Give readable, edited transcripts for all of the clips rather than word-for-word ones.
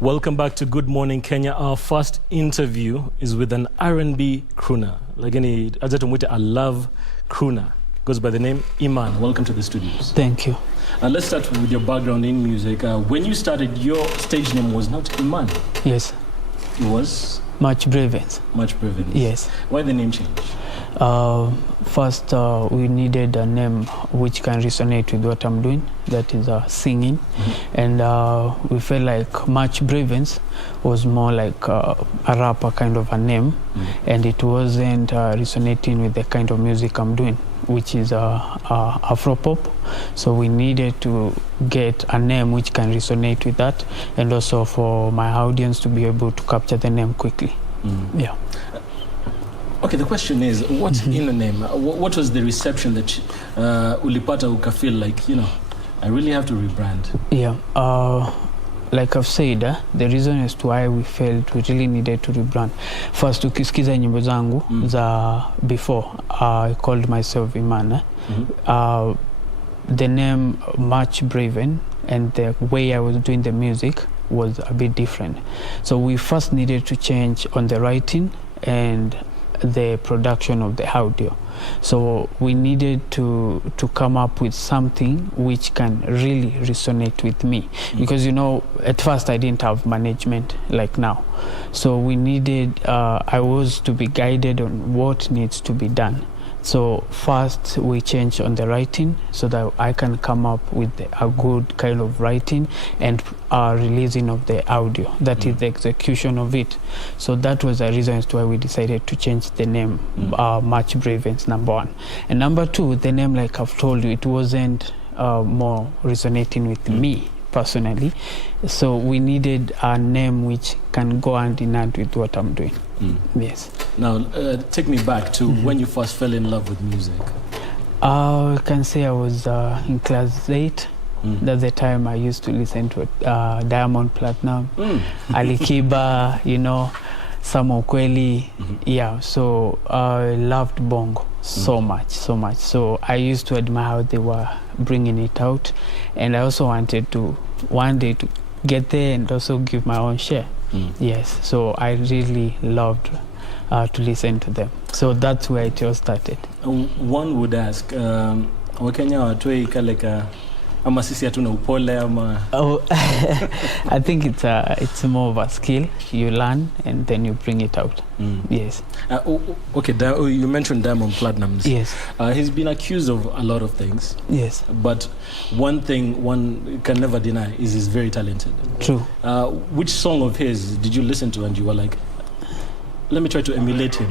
Welcome back to Good Morning Kenya. Our first interview is with an R&B crooner. Lakini acha tumuite a love crooner. Goes by the name Iman. Welcome to the studios. Thank you. Let's start with your background in music. When you started, your stage name was not Iman. Yes. It was? Much Bravens. Much Bravens. Yes. Why the name change? First, we needed a name which can resonate with what I'm doing, that is singing. And we felt like Much Bravens was more like a rapper kind of a name, and it wasn't resonating with the kind of music I'm doing, which is AfroPop. So we needed to get a name which can resonate with that, and also for my audience to be able to capture the name quickly. Yeah. Okay, the question is, what's in the name? What was the reception that ulipata uka feel like, I really have to rebrand? Yeah, like I've said, the reason as to why we felt we really needed to rebrand. First, ukisikiza nyimbo zangu za before, I called myself Iman. The name Much Braven and the way I was doing the music was a bit different. So we first needed to change on the writing and the production of the audio. So we needed to come up with something which can really resonate with me, because at first I didn't have management like now. So we needed I was to be guided on what needs to be done. So first we changed on the writing so that I can come up with a good kind of writing and releasing of the audio, that is the execution of it. So that was the reason as to why we decided to change the name Much Bravens, number one. And number two, the name, like I've told you, it wasn't more resonating with me personally. So we needed a name which can go hand in hand with what I'm doing. Yes. Now, take me back to when you first fell in love with music. I can say I was in class 8. That's the time I used to listen to Diamond Platinum, Ali Kiba, Samo Kweli. Yeah, so I loved bongo so much. So I used to admire how they were bringing it out, and I also wanted to one day to get there and also give my own share. Yes, so I really loved to listen to them. So that's where it all started. One would ask, Wakenya watoi kaleka ama sisi hatuna upole ama? Oh, I think it's more of a skill you learn and then you bring it out. Yes. Okay, you mentioned Diamond Platnumz. Yes. He's been accused of a lot of things. Yes. But one thing one can never deny is he's very talented. True. Which song of his did you listen to and you were like, let me try to emulate him?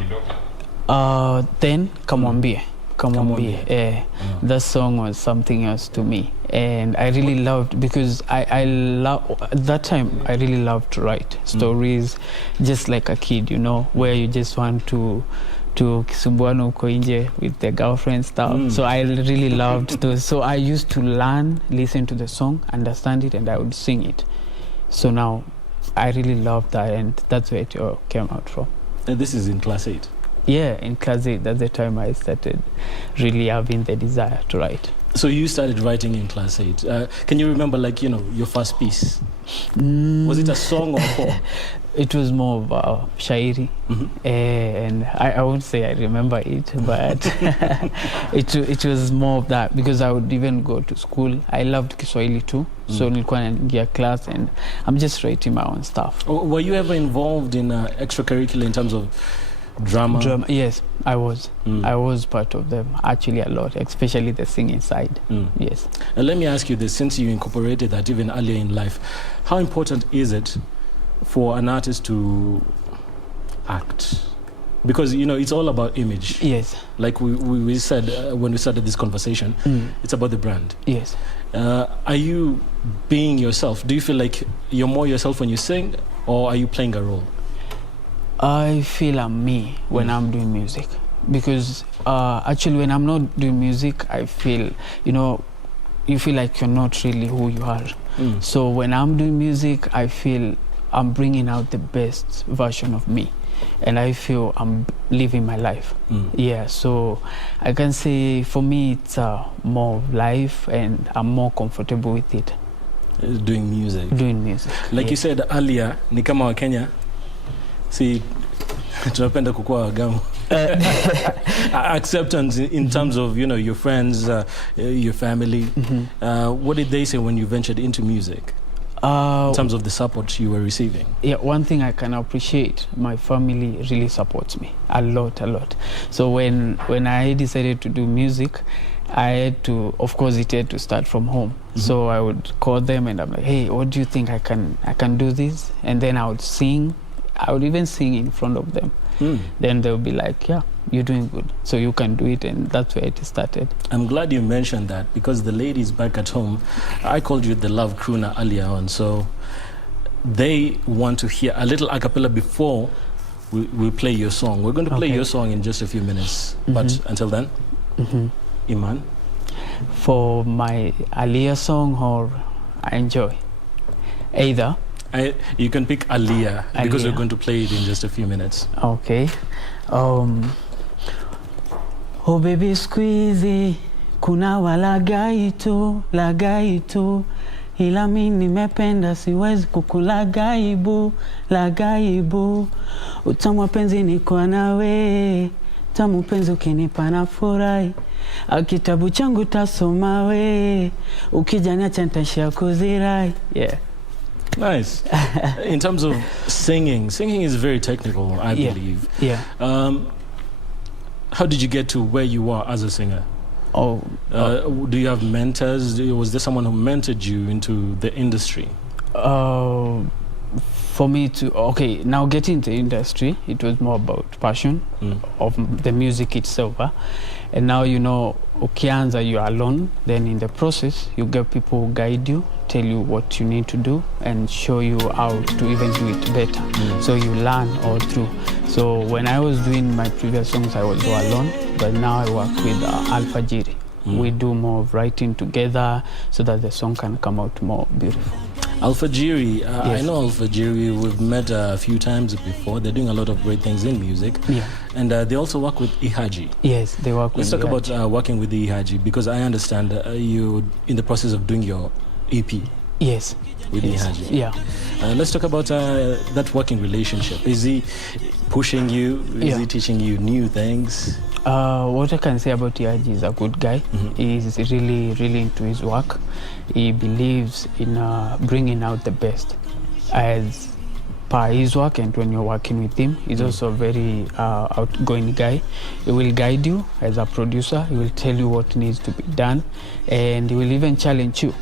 Then Kamwambie. That song was something else to me, and I really loved, because I love that time. I really loved to write stories, just like a kid, where you just want to kisumbuana uko nje with the girlfriend stuff. So I really loved those. So I used to listen to the song, understand it, and I would sing it. So now I really loved that, and that's where it all came out from. And this is in class 8. Yeah, in class 8, that's the time I started really having the desire to write. So you started writing in class 8. Can you remember, your first piece? Was it a song or a poem? It was more of a shairi. And I won't say I remember it, but it was more of that, because I would even go to school. I loved Kiswahili too. So nilikuwa naingia class and I'm just writing my own stuff. Were you ever involved in extracurricular in terms of drama? Yes, I was. I was part of them, actually a lot, especially the singing side. Yes. Let me ask you this, since you incorporated that even earlier in life, how important is it for an artist to act? Because, it's all about image. Yes. Like we said when we started this conversation, it's about the brand. Yes. Are you being yourself? Do you feel like you're more yourself when you sing, or are you playing a role? I feel I'm me when I'm doing music, because actually when I'm not doing music, I feel, you feel like you're not really who you are. So when I'm doing music, I feel I'm bringing out the best version of me, and I feel I'm living my life. Yeah, so I can say for me it's more life, and I'm more comfortable with it. doing music. Doing music. Like you said earlier, ni kama wa Kenya. See, tunapenda kukua wagamu. Acceptance in terms of, your friends, your family. What did they say when you ventured into music? In terms of the support you were receiving? Yeah, one thing I can appreciate, my family really supports me a lot. So when I decided to do music, I had to, of course, it had to start from home. So I would call them and I'm like, hey, what do you think I can do this? And then I would sing. I would even sing in front of them. Then they'll be like, yeah, you're doing good, so you can do it. And that's where it started. I'm glad you mentioned that, because the ladies back at home, I called you the love crooner earlier on, so they want to hear a little acapella before we play your song. We're going to play your song in just a few minutes, but until then, Iman? For my Aliyah song, or I enjoy either. You can pick Aliyah, because we're going to play it in just a few minutes. Okay. Oh baby squeezy, kuna walagai tu, ila mi nimependa siwezi kukulagaibu, lagaibu. Utamu wa penzi niko nawe, tamu penzi ukinipa nafurahi. Kitabu changu tasoma we, ukijaniacha nitaishia kuzirai. Yeah. Nice. In terms of singing is very technical, I believe. Yeah. How did you get to where you are as a singer? Do you have mentors? Was there someone who mentored you into the industry? For me to, now getting into the industry, it was more about passion of the music itself. And now, ukianza, you're alone. Then in the process, you get people who guide you, tell you what you need to do, and show you how to even do it better. So you learn all through. So when I was doing my previous songs, I was all alone. But now I work with Alpha Jiri. We do more of writing together so that the song can come out more beautiful. Alpha Jiri, I know Alpha Jiri. We've met a few times before. They're doing a lot of great things in music. Yeah. And they also work with Ihaji. Yes, they work with Let's talk about working with the Ihaji, because I understand you're in the process of doing your EP. Yes. With Ihaji. Yeah. Let's talk about that working relationship. Is he pushing you? Is he teaching you new things? What I can say about Ihaji is a good guy. He's really, really into his work. He believes in bringing out the best as per his work, and when you're working with him, he's also a very outgoing guy. He will guide you as a producer. He will tell you what needs to be done, and he will even challenge you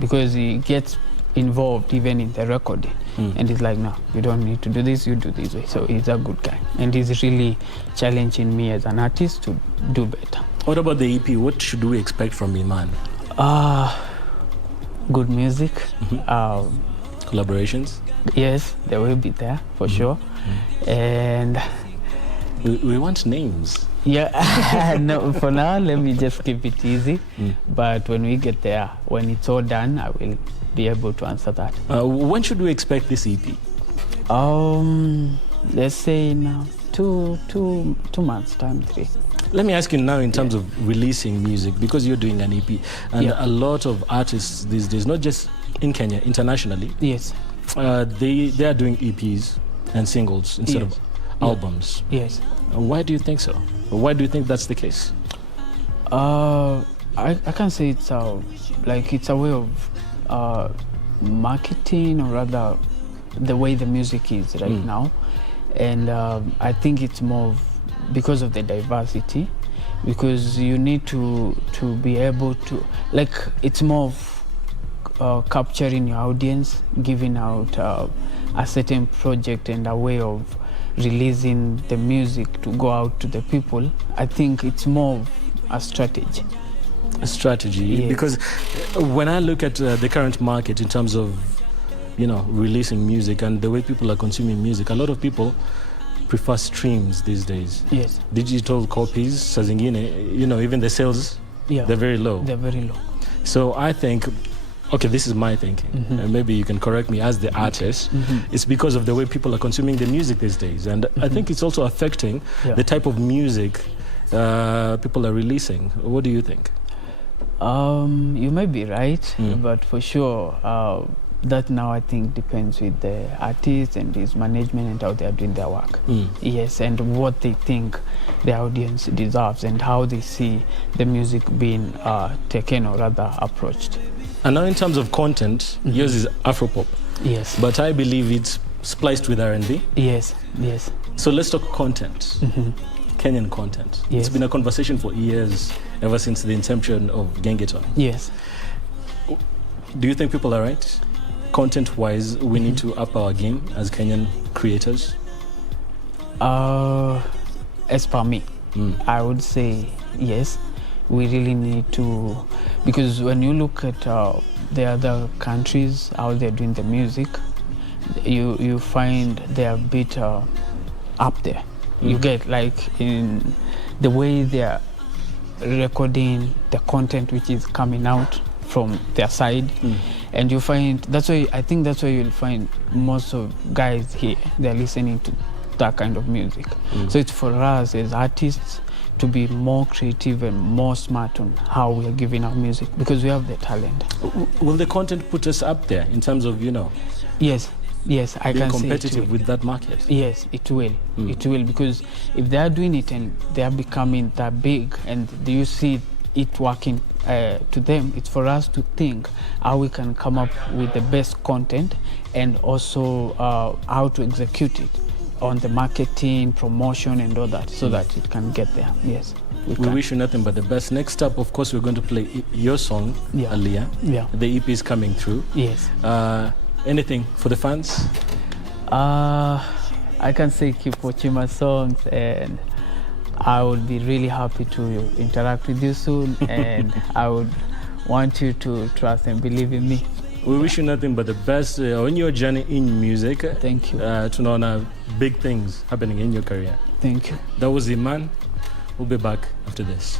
because he gets involved even in the recording. And he's like, no, you don't need to do this, you do this way. So he's a good guy, and he's really challenging me as an artist to do better. What about the EP? What should we expect from Iman? Good music. Collaborations? Yes, they will be there for sure. And we want names. Yeah. No, for now, let me just keep it easy. But when we get there, when it's all done, I will be able to answer that. When should we expect this EP? Let's say now 2 months time, 3. Let me ask you now, in terms of releasing music, because you're doing an EP, and a lot of artists these days, not just in Kenya, internationally, yes, they are doing EPs and singles instead of albums. Yes. Why do you think so? Why do you think that's the case? I can say it's a way of marketing, or rather the way the music is right now. And I think it's more of because of the diversity, because you need to be able to, like, it's more of capturing your audience, giving out a certain project and a way of releasing the music to go out to the people. I think it's more of a strategy. A strategy, yes. Because when I look at the current market in terms of, releasing music and the way people are consuming music, a lot of people prefer streams these days. Yes. Digital copies, saa zingine, even the sales, they're very low. They're very low. So I think, okay, this is my thinking, and maybe you can correct me as the artist, it's because of the way people are consuming the music these days. And I think it's also affecting the type of music people are releasing. What do you think? You may be right, Mm. but for sure, that now I think depends with the artist and his management and how they are doing their work. Mm. Yes, and what they think the audience deserves and how they see the music being taken or rather approached. And now in terms of content, yours is AfroPop, Yes. but I believe it's spliced with R&B. Yes. Yes. So let's talk content, Kenyan content. Yes. It's been a conversation for years, ever since the inception of Gengeton. Yes. Do you think people are right? Content-wise, we need to up our game as Kenyan creators? As per me, I would say yes. We really need to, because when you look at the other countries, how they're doing the music, you find they're a bit up there. You get like in the way they're recording the content which is coming out from their side. And you find that's why I think that's why you'll find most of guys here, they're listening to that kind of music. So it's for us as artists to be more creative and more smart on how we are giving our music, because we have the talent. Will the content put us up there in terms of, you know, Yes, I being can say it competitive will. with that market? Yes, it will. It will, because if they are doing it and they are becoming that big and do you see it working to them, it's for us to think how we can come up with the best content and also how to execute it on the marketing, promotion and all that, so that it can get there. Yes, We can. wish you nothing but the best. Next up, of course, we're going to play your song, Yeah. Aliyah. Yeah. The EP is coming through. Yes. Anything for the fans? I can say keep watching my songs, and I would be really happy to interact with you soon, and I would want you to trust and believe in me. We wish you nothing but the best on your journey in music. Thank you. Tunaona big things happening in your career. Thank you. That was Iman. We'll be back after this.